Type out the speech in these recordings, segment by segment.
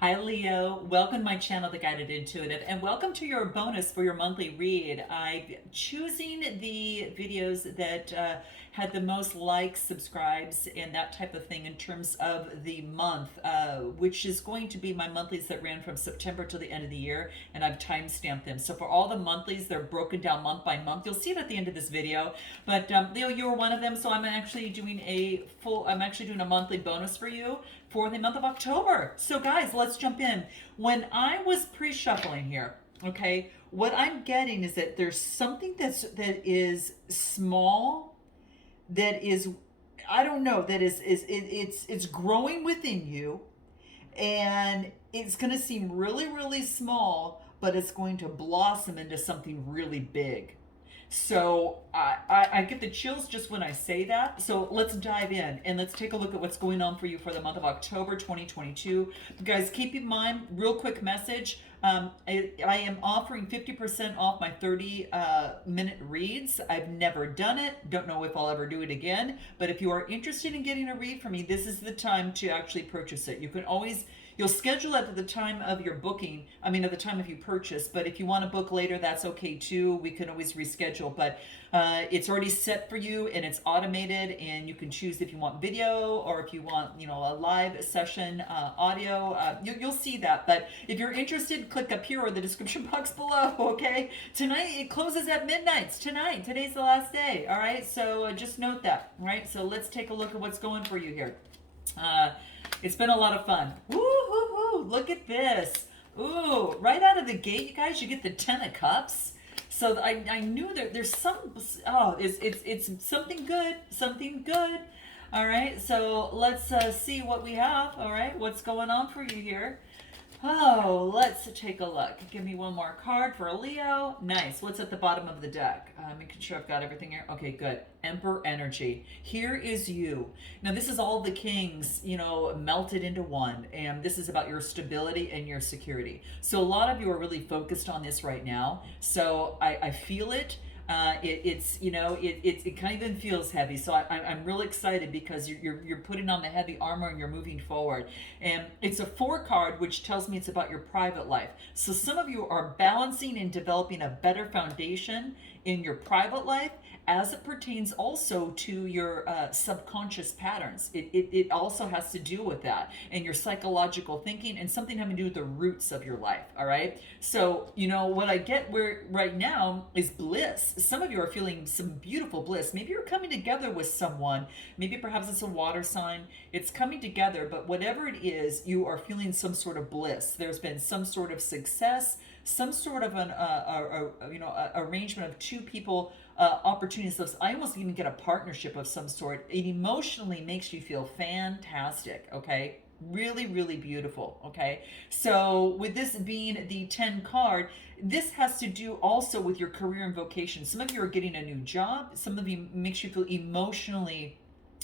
Hi Leo, welcome to my channel, The Guided Intuitive, and welcome to your bonus for your monthly read. I'm choosing the videos that had the most likes, subscribes, and that type of thing in terms of the month, which is going to be my monthlies that ran from September to the end of the year, and I've time-stamped them. So for all the monthlies, they're broken down month by month. You'll see it at the end of this video, but Leo, you were one of them, so I'm actually doing a monthly bonus for you for the month of October. So guys, let's jump in. When I was pre-shuffling here, okay, what I'm getting is that there's something that is small, that is, I don't know, that it's growing within you, and it's going to seem really really small, but it's going to blossom into something really big. So I get the chills just when I say that. So let's dive in and let's take a look at what's going on for you for the month of October 2022. Guys, keep in mind, real quick message. I am offering 50% off my 30-minute reads. I've never done it. Don't know if I'll ever do it again. But if you are interested in getting a read from me, this is the time to actually purchase it. You can always You'll schedule it at the time of your booking, at the time of you purchase, but if you want to book later, that's okay too. We can always reschedule, but it's already set for you and it's automated, and you can choose if you want video or if you want, a live session, audio. You'll see that, but if you're interested, click up here or the description box below, okay? Tonight, it closes at midnight. Today's the last day, all right? So just note that, all right? So let's take a look at what's going for you here. It's been a lot of fun. Woo hoo hoo! Look at this. Ooh, right out of the gate, you guys, you get the Ten of Cups. So I knew there's some. Oh, it's something good, something good. All right, so let's see what we have. All right, what's going on for you here? Oh, let's take a look. Give me one more card for a Leo. Nice. What's at the bottom of the deck? Making sure I've got everything here. Okay, good. Emperor energy. Here is you. Now, this is all the kings, melted into one. And this is about your stability and your security. So a lot of you are really focused on this right now. So I feel it. It kind of even feels heavy. So I'm really excited because you're putting on the heavy armor and you're moving forward. And it's a 4 card, which tells me it's about your private life. So some of you are balancing and developing a better foundation in your private life as it pertains also to your subconscious patterns. It also has to do with that and your psychological thinking and something having to do with the roots of your life. All right. So, what I get right now is bliss. Some of you are feeling some beautiful bliss. Maybe you're coming together with someone. Maybe perhaps it's a water sign. It's coming together, but whatever it is, you are feeling some sort of bliss. There's been some sort of success, some sort of an arrangement of two people, opportunities. I almost even get a partnership of some sort. It emotionally makes you feel fantastic. Okay, really really beautiful. Okay, so with this being the 10 card, this has to do also with your career and vocation. Some of you are getting a new job. Some of you makes you feel emotionally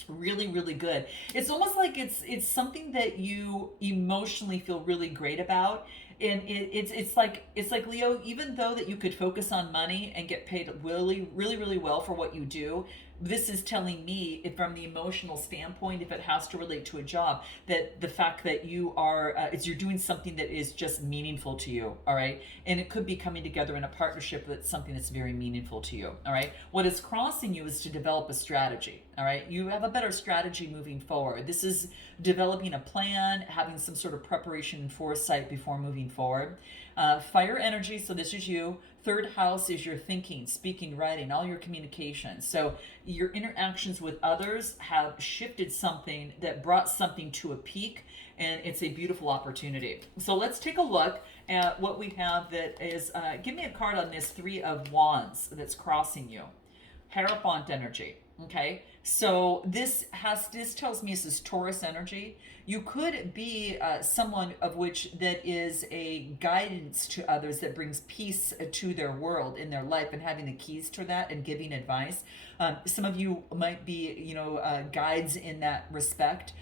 really really good. It's almost like it's something that you emotionally feel really great about. And it's like Leo, even though that you could focus on money and get paid really really really well for what you do, this is telling me, if from the emotional standpoint, if it has to relate to a job, that the fact that you are you're doing something that is just meaningful to you. All right, and it could be coming together in a partnership with something that's very meaningful to you. All right, what is crossing you is to develop a strategy. All right, you have a better strategy moving forward. This is developing a plan, having some sort of preparation and foresight before moving forward. Fire energy, so this is you. Third house is your thinking, speaking, writing, all your communication. So your interactions with others have shifted something that brought something to a peak, and it's a beautiful opportunity. So let's take a look at what we have that is, give me a card on this 3 of Wands that's crossing you. Hierophant energy. Okay, so this tells me this is Taurus energy. You could be someone of which that is a guidance to others, that brings peace to their world, in their life, and having the keys to that and giving advice. Some of you might be, guides in that respect.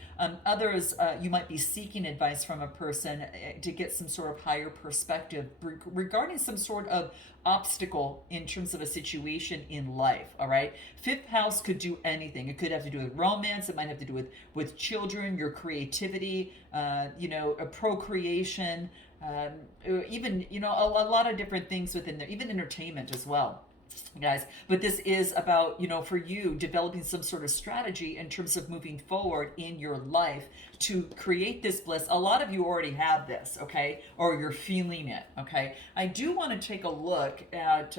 Others, you might be seeking advice from a person to get some sort of higher perspective regarding some sort of obstacle in terms of a situation in life. All right, 5th house could do anything. anything. It could have to do with romance. It might have to do with children, your creativity, a procreation, or even, a lot of different things within there, even entertainment as well, guys. But this is about, for you developing some sort of strategy in terms of moving forward in your life to create this bliss. A lot of you already have this, okay, or you're feeling it, okay. I do want to take a look at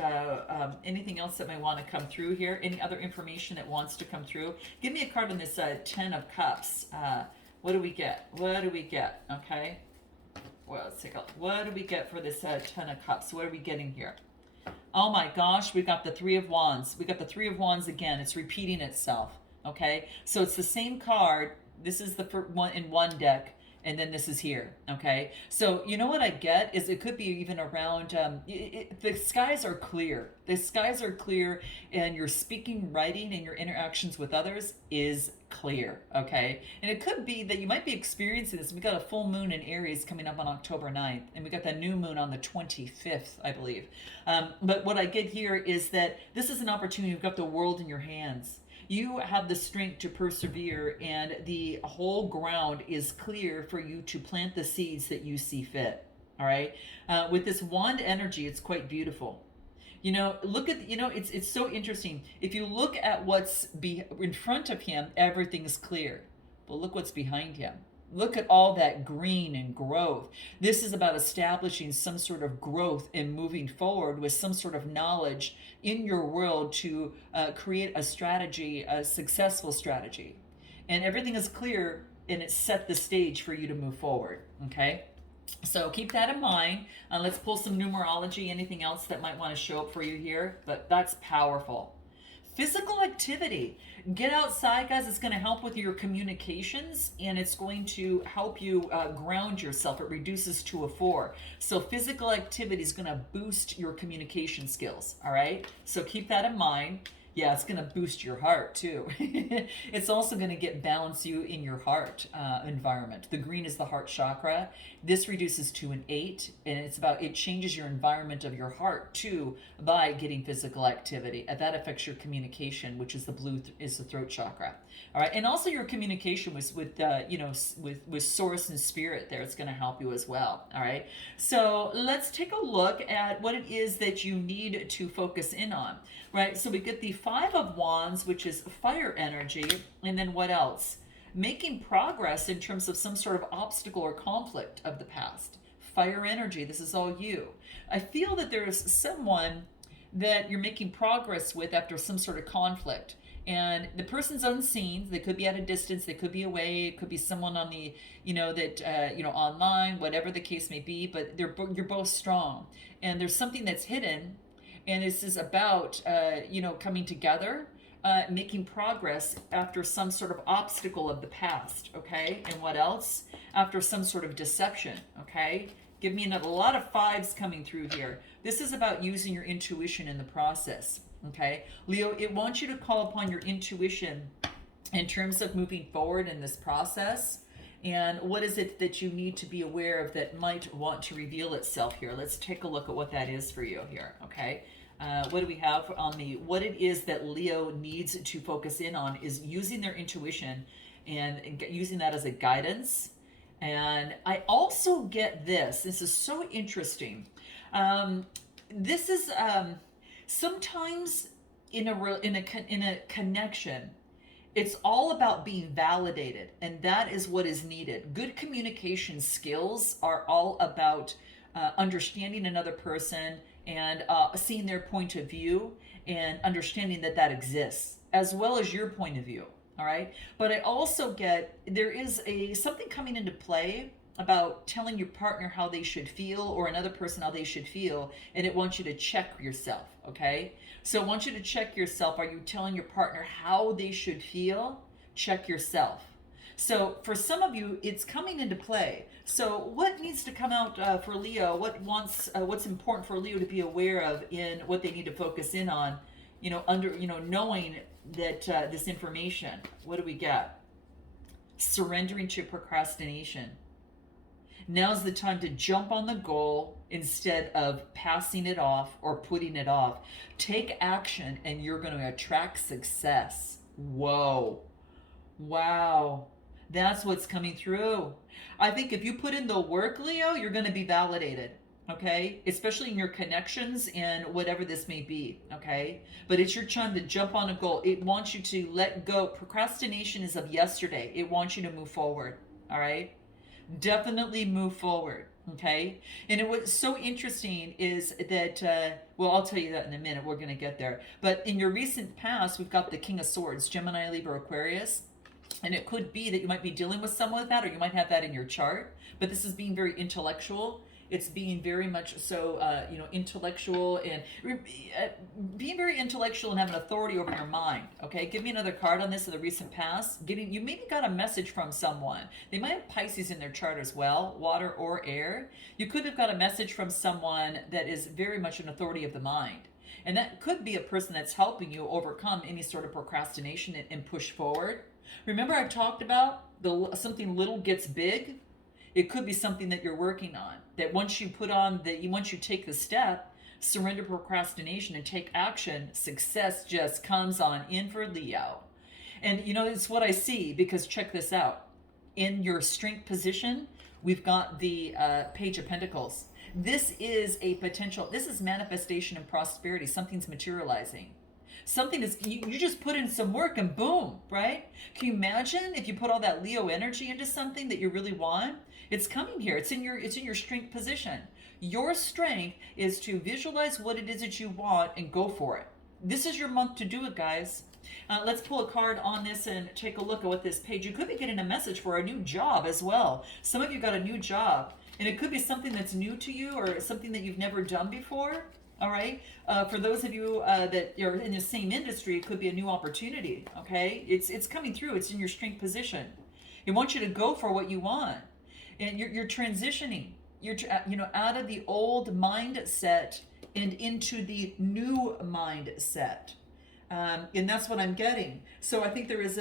anything else that might want to come through here, any other information that wants to come through. Give me a card on this 10 of cups. What do we get? Okay, well, let's take a look. What do we get for this 10 of cups? What are we getting here? Oh my gosh, we got the Three of Wands. We got the Three of Wands again. It's repeating itself, okay? So it's the same card. This is the one in one deck, and then this is here, okay? So you know what I get is it could be even around, the skies are clear. The skies are clear, and your speaking, writing, and your interactions with others is clear, okay? And it could be that you might be experiencing this. We got a full moon in Aries coming up on October 9th, and we got the new moon on the 25th, I believe. But what I get here is that this is an opportunity. You've got the world in your hands. You have the strength to persevere, and the whole ground is clear for you to plant the seeds that you see fit. All right. With this wand energy, it's quite beautiful. Look at, it's so interesting. If you look at what's in front of him, everything's clear. But look what's behind him. Look at all that green and growth. This is about establishing some sort of growth and moving forward with some sort of knowledge in your world to create a strategy, a successful strategy. And everything is clear, and it set the stage for you to move forward, okay? So keep that in mind. Let's pull some numerology, anything else that might want to show up for you here, but that's powerful. Physical activity. Get outside, guys. It's going to help with your communications, and it's going to help you ground yourself. It reduces to a 4. So physical activity is going to boost your communication skills, all right? So keep that in mind. Yeah, it's going to boost your heart too. It's also going to balance you in your heart environment. The green is the heart chakra. This reduces to an 8, and it changes your environment of your heart too by getting physical activity. And that affects your communication, which is the blue is the throat chakra. All right, and also your communication with source and spirit. There, it's going to help you as well. All right, so let's take a look at what it is that you need to focus in on. Right, so we get the 5 of Wands, which is fire energy, and then what else? Making progress in terms of some sort of obstacle or conflict of the past. Fire energy, this is all you. I feel that there's someone that you're making progress with after some sort of conflict. And the person's unseen. They could be at a distance. They could be away. It could be someone on the, online, whatever the case may be. But you're both strong. And there's something that's hidden. And this is about, coming together, making progress after some sort of obstacle of the past, okay? And what else? After some sort of deception, okay? Give me a lot of 5s coming through here. This is about using your intuition in the process, okay? Leo, it wants you to call upon your intuition in terms of moving forward in this process. And what is it that you need to be aware of that might want to reveal itself here? Let's take a look at what that is for you here, okay? What do we have on what it is that Leo needs to focus in on is using their intuition and using that as a guidance. And I also get this. This is so interesting. This is sometimes in a connection, it's all about being validated, and that is what is needed. Good communication skills are all about understanding another person and seeing their point of view and understanding that exists, as well as your point of view. All right. But I also get there is something coming into play about telling your partner how they should feel, or another person how they should feel, and it wants you to check yourself. Okay. So I want you to check yourself. Are you telling your partner how they should feel? Check yourself. So for some of you, it's coming into play. So what needs to come out for Leo? What's important for Leo to be aware of in what they need to focus in on? Knowing that this information. What do we get? Surrendering to procrastination. Now's the time to jump on the goal instead of passing it off or putting it off. Take action, and you're going to attract success. Whoa. Wow. That's what's coming through. I think if you put in the work, Leo, you're going to be validated. Okay? Especially in your connections and whatever this may be. Okay? But it's your time to jump on a goal. It wants you to let go. Procrastination is of yesterday. It wants you to move forward. All right? Definitely move forward. Okay? And it was so interesting is that, well, I'll tell you that in a minute. We're going to get there. But in your recent past, we've got the King of Swords, Gemini, Libra, Aquarius. And it could be that you might be dealing with someone with that, or you might have that in your chart. But this is being very intellectual. It's being very much so, intellectual and being very intellectual and having authority over your mind. Okay, give me another card on this of the recent past. You maybe got a message from someone. They might have Pisces in their chart as well, water or air. You could have got a message from someone that is very much an authority of the mind. And that could be a person that's helping you overcome any sort of procrastination and push forward. Remember I talked about something little gets big? It could be something that you're working on. That once you once you take the step, surrender procrastination and take action, success just comes on in for Leo. And it's what I see, because check this out. In your strength position, we've got the Page of Pentacles. This is manifestation and prosperity. Something's materializing. Something is, you just put in some work and boom, right? Can you imagine if you put all that Leo energy into something that you really want? It's coming here. It's in your strength position. Your strength is to visualize what it is that you want and go for it. This is your month to do it, guys. Let's pull a card on this and take a look at what this page. You could be getting a message for a new job as well. Some of you got a new job, and it could be something that's new to you or something that you've never done before. All right. For those of you that are in the same industry, it could be a new opportunity. Okay. It's coming through. It's in your strength position. It wants you to go for what you want, and you're transitioning. You're out of the old mindset and into the new mindset. And that's what I'm getting. So I think there is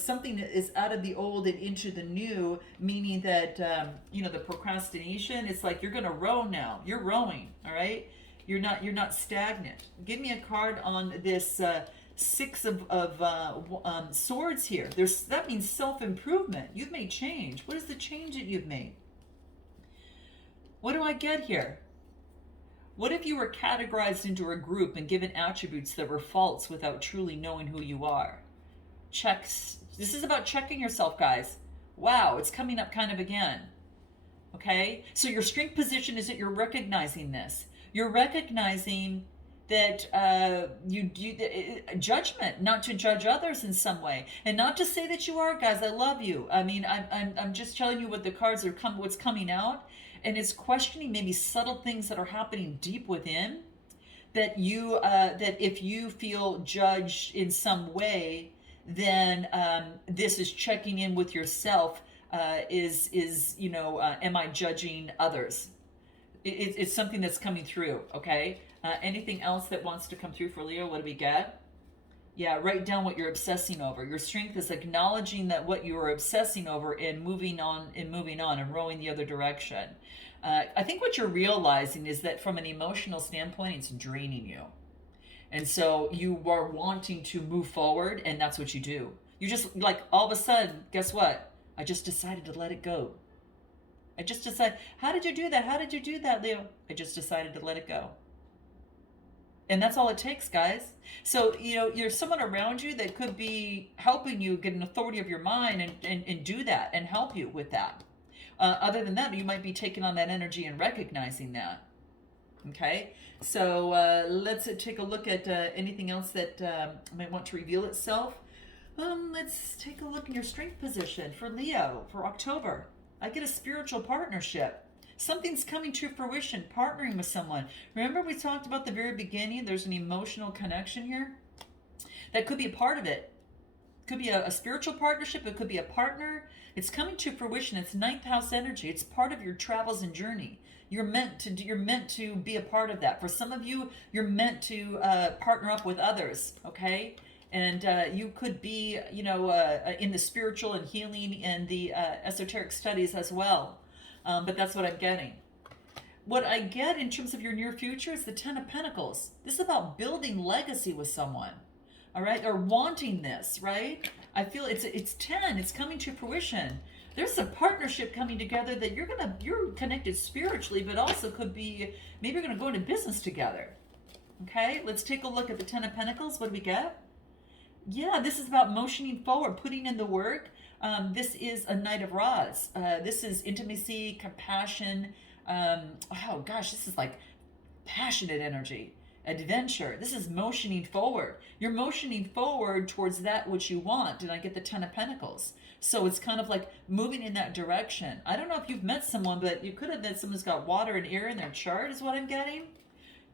something that is out of the old and into the new, meaning that, the procrastination, it's like you're going to row now. You're rowing. All right. You're not stagnant. Give me a card on this Six of Swords here. That means self-improvement. You've made change. What is the change that you've made? What do I get here? What if you were categorized into a group and given attributes that were false without truly knowing who you are? Checks. This is about checking yourself, guys. Wow, it's coming up kind of again. Okay? So your strength position is that you're recognizing this. You're recognizing that judgment, not to judge others in some way, and not to say that you are, guys. I love you. I mean, I'm just telling you what the cards are what's coming out, and it's questioning maybe subtle things that are happening deep within. That if you feel judged in some way, then this is checking in with yourself. Am I judging others? It's something that's coming through, okay? Anything else that wants to come through for Leo? What do we get? Yeah, write down what you're obsessing over. Your strength is acknowledging that what you are obsessing over and moving on and rowing the other direction. I think what you're realizing is that from an emotional standpoint, it's draining you. And so you are wanting to move forward, and that's what you do. You just, like, all of a sudden, guess what? I just decided to let it go. I just decided, how did you do that? How did you do that, Leo? I just decided to let it go. And that's all it takes, guys. So, you're someone around you that could be helping you get an authority of your mind and do that and help you with that. Other than that, you might be taking on that energy and recognizing that. Okay? So let's take a look at anything else that might want to reveal itself. Let's take a look in your strength position for Leo for October. I get a spiritual partnership. Something's coming to fruition, partnering with someone. Remember we talked about the very beginning, there's an emotional connection here? That could be a part of it. Could be a spiritual partnership, it could be a partner. It's coming to fruition. It's ninth house energy. It's part of your travels and journey. You're meant to be a part of that. For some of you, you're meant to partner up with others, okay? And you could be, in the spiritual and healing and the esoteric studies as well. But that's what I'm getting. What I get in terms of your near future is the Ten of Pentacles. This is about building legacy with someone. all right, or wanting this, right? I feel it's 10, it's coming to fruition. There's a partnership coming together that you're connected spiritually, but also could be, maybe you're gonna go into business together. Okay, let's take a look at the 10 of Pentacles. What do we get? Yeah, this is about motioning forward, putting in the work. This is a Knight of Rods. This is intimacy, compassion. Oh gosh, this is like passionate energy, adventure. This is motioning forward. You're motioning forward towards that which you want. And I get the 10 of Pentacles. So it's kind of like moving in that direction. I don't know if you've met someone, but you could have met someone who's got water and air in their chart, is what I'm getting.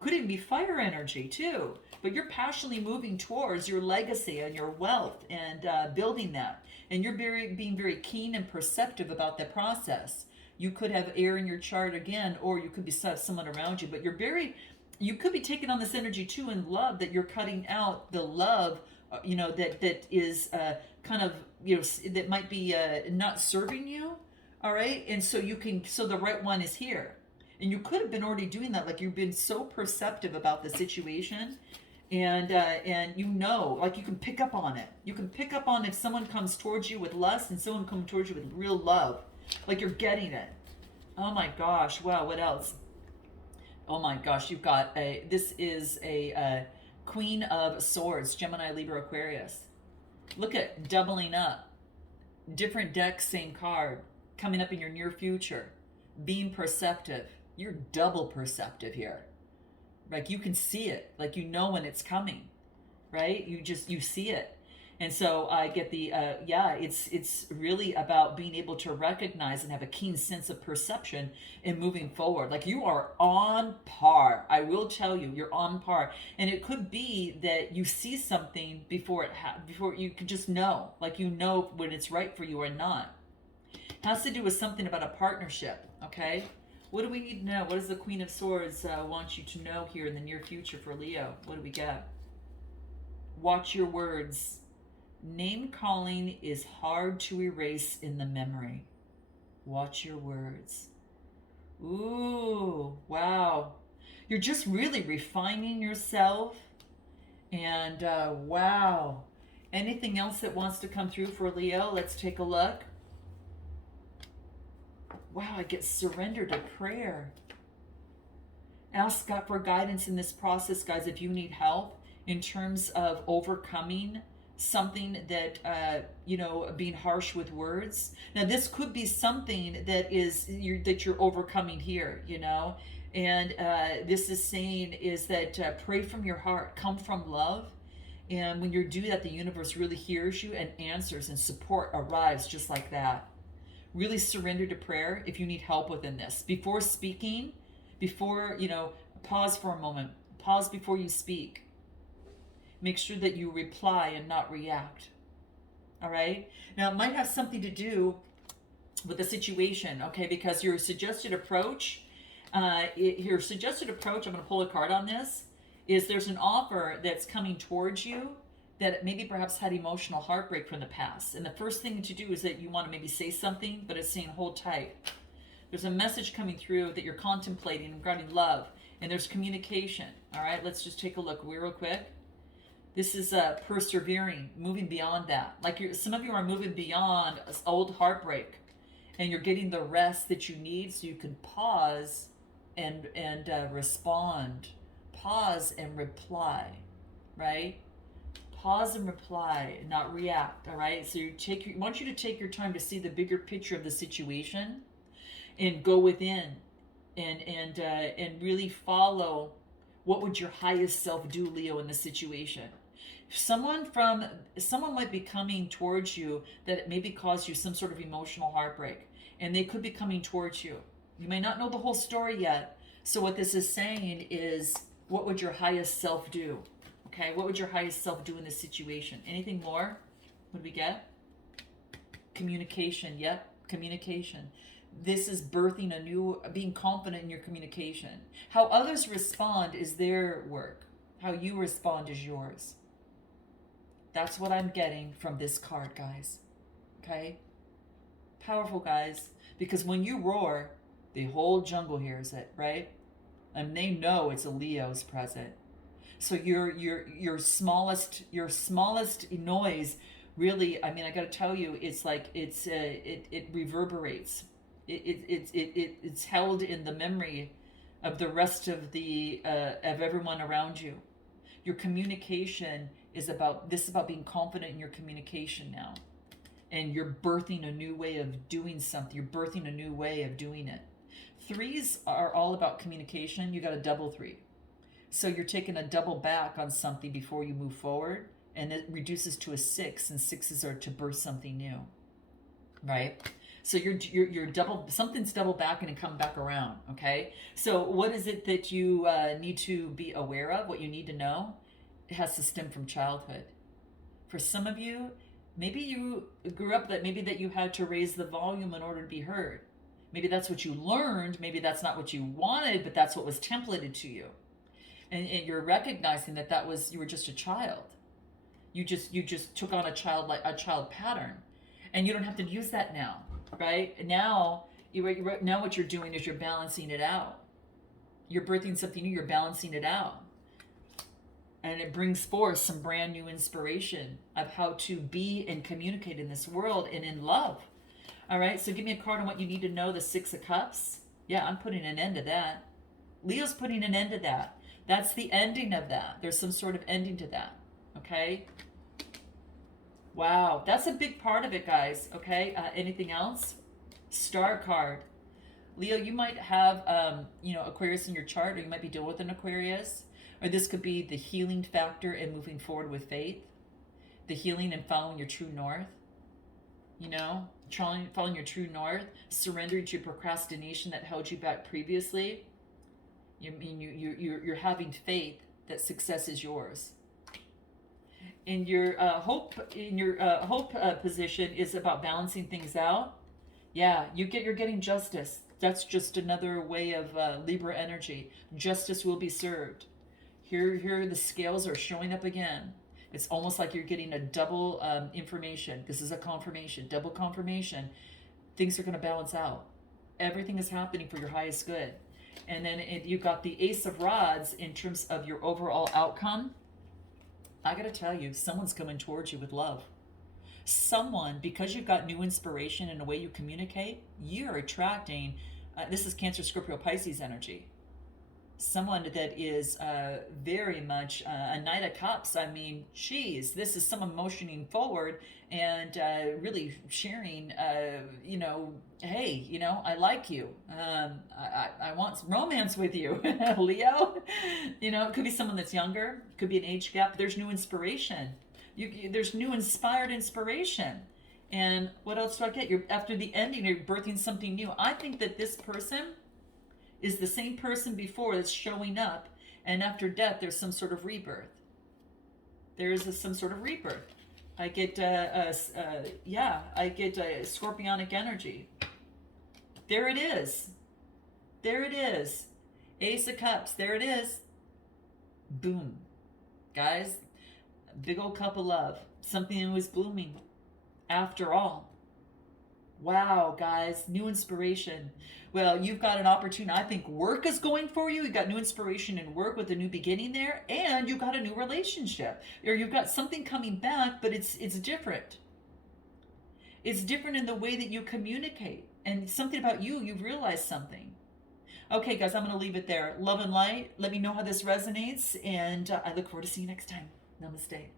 Could even be fire energy too. But you're passionately moving towards your legacy and your wealth and building that. And you're being very keen and perceptive about that process. You could have air in your chart again, or you could be someone around you. But you could be taking on this energy too in love, that you're cutting out the love, that is kind of, that might be not serving you. All right. And so so the right one is here. And you could have been already doing that. Like, you've been so perceptive about the situation, and like, you can pick up on it. You can pick up on if someone comes towards you with lust and someone comes towards you with real love. Like, you're getting it. Oh my gosh. Wow. What else? Oh my gosh. You've got this is a Queen of Swords, Gemini, Libra, Aquarius. Look at doubling up. Different decks, same card. Coming up in your near future. Being perceptive. You're double perceptive here. Like, you can see it. Like, when it's coming, right? You see it. And so I get the, it's really about being able to recognize and have a keen sense of perception and moving forward. Like, you are on par. I will tell you, you're on par. And it could be that you see something before you can just know. Like, when it's right for you or not. It has to do with something about a partnership, okay? What do we need to know? What does the Queen of Swords want you to know here in the near future for Leo? What do we get? Watch your words. Name calling is hard to erase in the memory. Watch your words. Ooh, wow. You're just really refining yourself. And wow. Anything else that wants to come through for Leo? Let's take a look. Wow, I get surrender to prayer. Ask God for guidance in this process, guys, if you need help in terms of overcoming something that, being harsh with words. Now, this could be something that you're overcoming here, and this is saying is that pray from your heart, come from love. And when you do that, the universe really hears you and answers, and support arrives just like that. Really surrender to prayer if you need help within this. Before speaking, pause for a moment. Pause before you speak. Make sure that you reply and not react. All right? Now, it might have something to do with the situation, okay? Because your suggested approach, I'm going to pull a card on this, is there's an offer that's coming towards you that maybe perhaps had emotional heartbreak from the past. And the first thing to do is that you want to maybe say something, but it's saying hold tight. There's a message coming through that you're contemplating regarding love, and there's communication. All right, let's just take a look real quick. This is persevering, moving beyond that. Like, some of you are moving beyond old heartbreak, and you're getting the rest that you need so you can pause and respond. Pause and reply, right? Pause and reply, not react, all right? So I want you to take your time to see the bigger picture of the situation and go within and really follow what would your highest self do, Leo, in this situation. Someone might be coming towards you that maybe caused you some sort of emotional heartbreak, and they could be coming towards you. You may not know the whole story yet. So what this is saying is, what would your highest self do? Okay, what would your highest self do in this situation? Anything more? What do we get? Communication. Yep, communication. This is birthing being confident in your communication. How others respond is their work. How you respond is yours. That's what I'm getting from this card, guys. Okay? Powerful, guys. Because when you roar, the whole jungle hears it, right? And they know it's a Leo's present. So your smallest noise really, I mean, I got to tell you, it's like it reverberates. It's held in the memory of the rest of everyone around you. Your communication is about being confident in your communication now, and you're birthing a new way of doing something. You're birthing a new way of doing it. Threes are all about communication. You got a double three. So you're taking a double back on something before you move forward, and it reduces to a six, and sixes are to birth something new, right? So you're double, something's double back and come back around. Okay. So what is it that you need to be aware of? What you need to know? It has to stem from childhood. For some of you, maybe you grew up that you had to raise the volume in order to be heard. Maybe that's what you learned. Maybe that's not what you wanted, but that's what was templated to you. And you're recognizing that you were just a child. You just took on a child pattern, and you don't have to use that now, right? Now now what you're doing is you're balancing it out. You're birthing something new. You're balancing it out, and it brings forth some brand new inspiration of how to be and communicate in this world and in love. All right. So give me a card on what you need to know. The Six of Cups. Yeah, I'm putting an end to that. Leo's putting an end to that. That's the ending of that. There's some sort of ending to that. Okay. Wow. That's a big part of it, guys. Okay. Anything else? Star card. Leo, you might have, Aquarius in your chart, or you might be dealing with an Aquarius, or this could be the healing factor in moving forward with faith, the healing and following your true north, following your true north, surrendering to procrastination that held you back previously. You're having faith that success is yours. In your hope position is about balancing things out. Yeah, you're getting justice. That's just another way of Libra energy. Justice will be served. Here the scales are showing up again. It's almost like you're getting a double information. This is a confirmation, double confirmation. Things are going to balance out. Everything is happening for your highest good. And then you've got the Ace of Rods in terms of your overall outcome. I got to tell you, someone's coming towards you with love. Someone, because you've got new inspiration in the way you communicate, you're attracting, this is Cancer, Scorpio, Pisces energy. Someone that is very much a Knight of Cups. I mean, geez, this is someone motioning forward and really sharing, hey, I like you. I want romance with you, Leo. It could be someone that's younger. It could be an age gap. There's new inspiration. There's new inspired inspiration. And what else do I get? After the ending, you're birthing something new. I think that this person is the same person before that's showing up, and after death there's some sort of rebirth. There is some sort of rebirth. I get I get scorpionic energy. There it is. Ace of Cups. There it is. Boom. Guys, big old cup of love. Something that was blooming after all. Wow, guys, new inspiration. Well, you've got an opportunity. I think work is going for you. You've got new inspiration in work with a new beginning there, and you've got a new relationship. Or you've got something coming back, but it's different. It's different in the way that you communicate. And something about you've realized something. Okay, guys, I'm going to leave it there. Love and light. Let me know how this resonates, and I look forward to seeing you next time. Namaste.